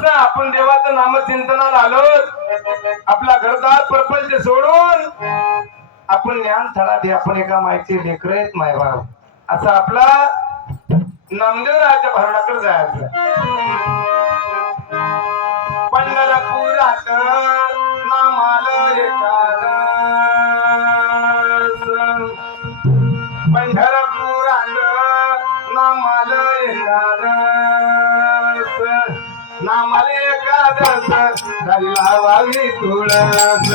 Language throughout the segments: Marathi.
ऐकायचंय आपण देवाचं नामचिंतनाला आलो आपला घरदार प्रपंच सोडून आपण ज्ञान थळा दे आपण एका मायचे लेकर आहेत मायबाप. असा आपला नामदेव राजा भरणाकडे जायचं. पंढरपुरात नामाल रेखा नामाल एकादस घरी लावावी तुळस.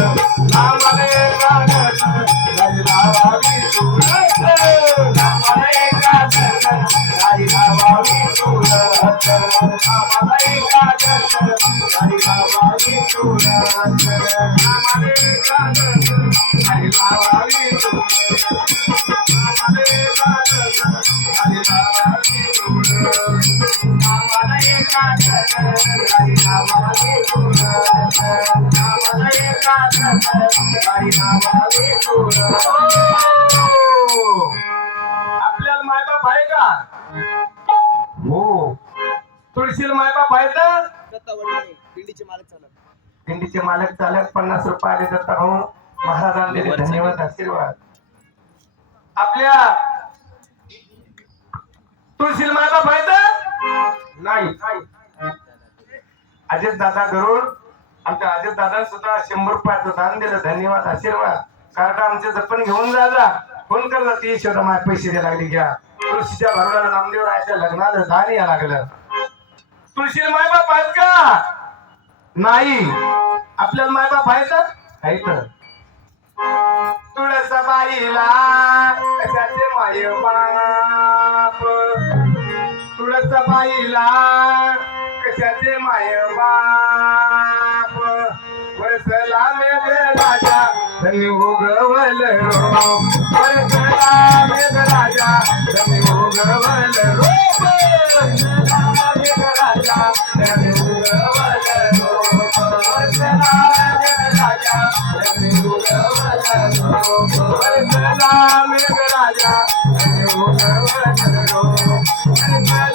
नामाल एकादस घरी लावावी तुळस. नामाल एकादस घरी लावावी तुळस. नामाल एकादस घरी लावावी तुळस. नामाल एकादस घरी लावावी तुळस. आपल्याला मायबाप आहे का? हो. तुळशीला मायबाप आहे तर पिंडीचे मालक चालत दिंडीचे मालक चालक पन्नास रुपये आले तर हो. महाराजांना दिले धन्यवाद आशीर्वाद. आपल्या तुळशीला मायबाप आहे तर नाही. अजित दादा गरुड आमच्या अजित दादा सुद्धा शंभर रुपयाचं दान दिलं. धन्यवाद आशीर्वाद. कार्ड आमचे जपण घेऊन जा जा. फोन करला? ती शोधा माय पैसे द्यायला लागली घ्या. तुळशीच्या भरवाला नामदेव राहायच्या लग्नाला दान या लागलं. तुळशीला मायबाप आहेत का? नाही. आपल्याला मायबाप आहेत आहेत. तुळसाबाईला कशाचे माय बाप तुळसाबाईला कशाचे माय बाप? वरसला मेघराजा धनी उगवल रो वरसला मेघ राजा धनी उगवल रो वरसला राजा धनी उगवल रो वरसला मेघ राजा धनी उगवल रो वरसला धनी उगवल रो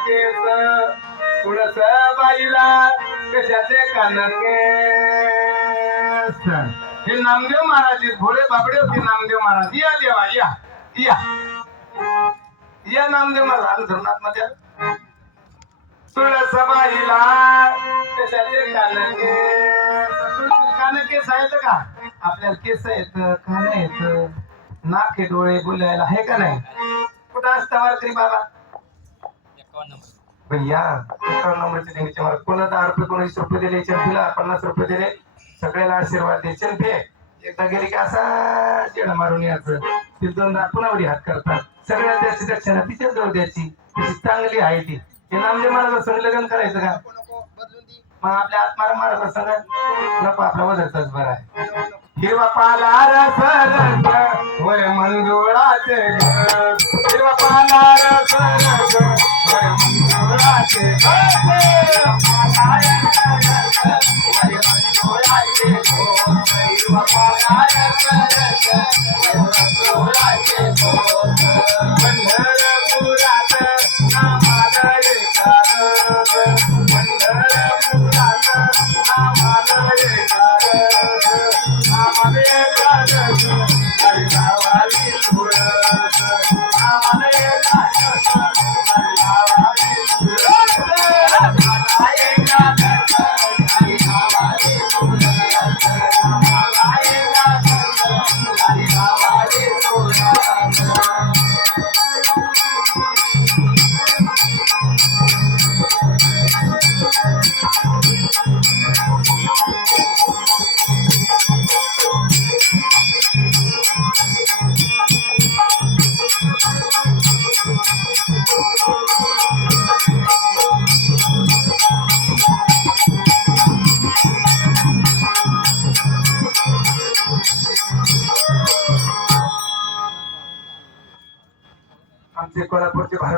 केस. तुळस बाईला कशाचे कान केस. हे नामदेव महाराज भोळे बाबडे होते नामदेव महाराज. या देवा या या. या नामदेव महाराज धरणात मध्ये तुळस बाईला कशाचे कान केस. कान केस आहेत का? आपल्याला केस आहेत कान आहेत. नाक हे डोळे बोलायला आहे का नाही? कुठं असता वारकरी बाबा? भैया एकावन्न नंबरचे देवीचे मला कोणा दहा रुपये कोणी वीस रुपये दिले? चंपीला पन्नास रुपये दिले. सगळ्याला आशीर्वाद दे. चंपे एकदा गेली की असा चेडा मारून यायचं. ती दोनदा पुन्हा उडी हात करतात. सगळ्यात द्यायची दक्षिणा तिच्या जवळ द्यायची. तशी चांगली आहे ती. हे नामदेव महाराज संग लग्न करायचं का? बदलून दी. मग आपल्या आत्माला महाराज संग. नको आपला वजरचाच बरा आहे. हिरवा पाला रस रस वर मंजुळाचे घर. हिरवा पाला रस रस वर मंजुळाचे घर. पाला रस हिरवा पाला रस रस वर मंजुळाचे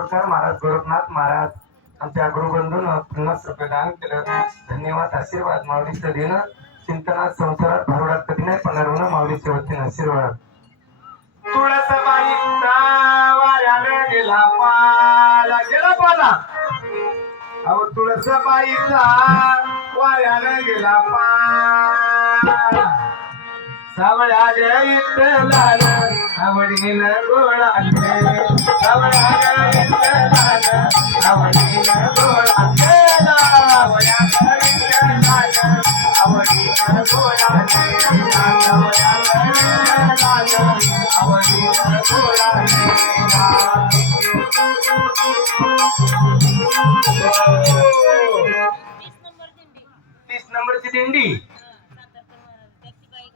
कोल्हापूरचे महाराज गोरखनाथ महाराज. आमच्या गुरुबंधून पन्नास रुपये दान केलं. धन्यवाद आशीर्वाद. माऊलीचं देणं चिंतनात संसारात भारुडात कधी नाही पडणार म्हणून माऊलीच्या वतीने आशीर्वाद. तुळसबाईचा वाऱ्यानं गेला पाला. गेला पाला. अहो तुळसबाईचा वाऱ्यानं गेला पाला. सावळ्या विठ्ठलान आवडीन गोळाले. सावळ्या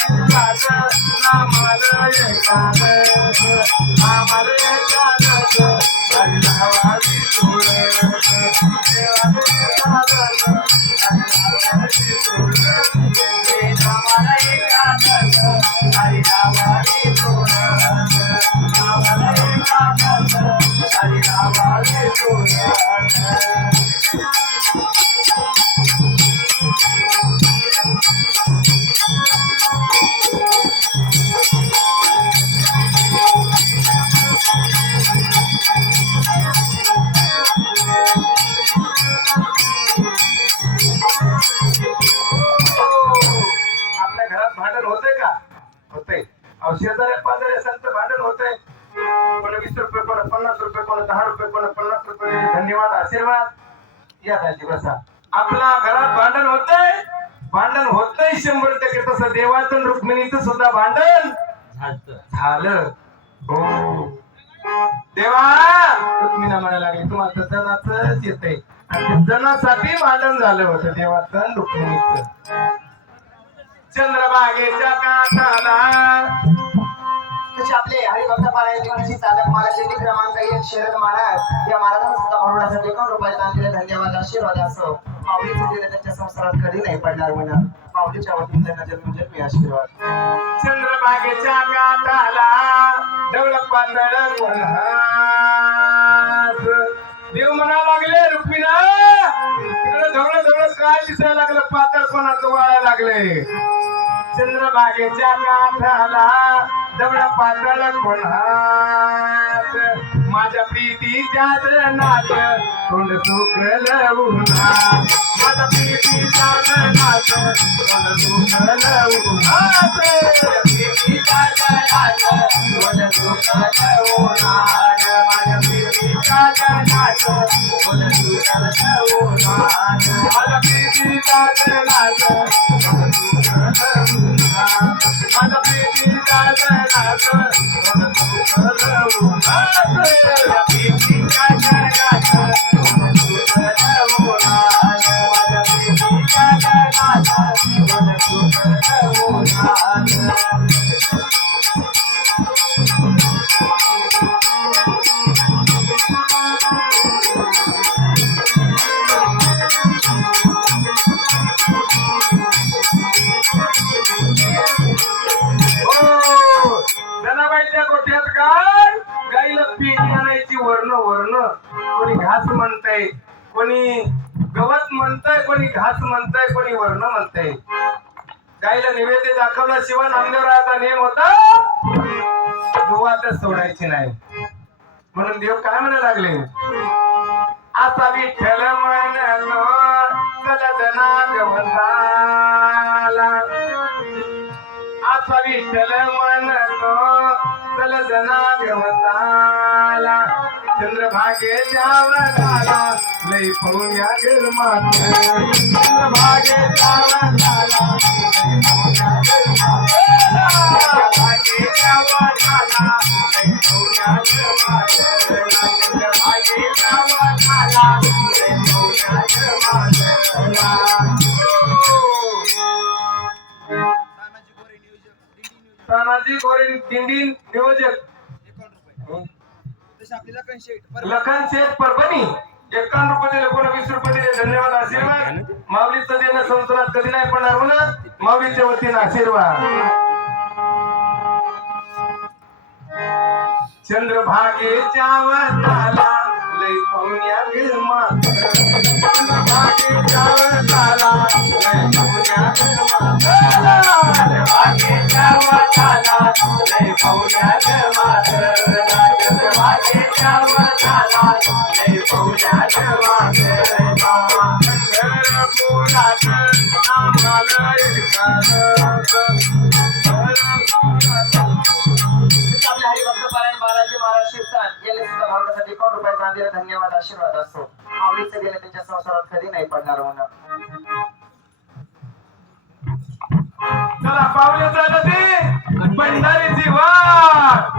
त्याची बाई शेजाऱ्या पाजाऱ्या असेल तर भांडण होतंय कोण वीस रुपये कोण पन्नास रुपये कोण दहा रुपये कोण पन्नास रुपये धन्यवाद आशीर्वाद। या दाजी बसा आपल्या घरात भांडण होतंय भांडण होतंय शंभर टक्के तसं देवाचं रुक्मिणीचं सुद्धा भांडण झालं. हो. देवा रुक्मिणा म्हणायला लागली तुम्हाला जनाच येतंय. आणि ते जनासाठी भांडण झालं होतं देवाचं रुक्मिणीचं. चंद्रभागेच्या काठाला तसे आपले हरिभक्त पारायण चालक महाराज यांनी क्रमांक एक शरद महाराज या महाराजांना सुद्धा भारुडासाठी एकावन्न रुपये दान केले धन्यवाद आशीर्वाद असो. माऊलीचे दिले त्यांच्या संसारात कधी नाही पडणार म्हणा. माऊलीच्या वतीने त्यांना जन्म जन्मजन्मी आशीर्वाद. चंद्रभागेच्या काठाला डवळ पातळ देव म्हणा लागले रुक्मिणा. तिकडे धवळ धवळ काय दिसायला लागलं? पातळ कोणाचं वाळायला लागले चंद्रभागेच्या काठाला दवड पातळ कोणात माझ्या प्रीतीच्या चरणात तोंड सुकल उन्हा माझ्या प्रीतीच्या चरणात तोंड सुकल उन्हात. प्रीतीच्या चरणात तोंड सुकल उन्हात. माझ्या प्रीतीच्या चरणात तोंड सुकल उन्हात. माझ्या प्रीतीच्या नाच I hey, hey, hey, नैवेद्य दाखवल्याशिवाय नामदेवरायाचा नेम होता. दुवातच सोडायची नाही. म्हणून देव काय म्हणा लागले? आता मी ठेल हो, म्हणालो. जना गवताला असा विठ्ठल म्हणतो हो, चल जना गवताला चंद्रभागेच्या वनाला तरी पाहुण्या निर्मात भागे तानाजी गोरे दिंडी नियोजक लखन शेठ परभणी एकावन्न रुपये दिले एकोणवीस रुपये दिले. धन्यवाद आशीर्वाद. माऊलीचं देणं संसारात कधी नाही पडणार हो ना माऊलीच्या वतीनं आशीर्वाद. चंद्रभागेच्या लय पाहुण्या चंद्रभागेच्या लय पाहुण्या चंद्रभागेच्या लय पाहुण्या धन्यवाद आशीर्वाद असो माऊलीचं गेले त्यांच्या संसारात कधी? नाही पडणार म्हणून चला पावले झालं ते भंडारीची वाट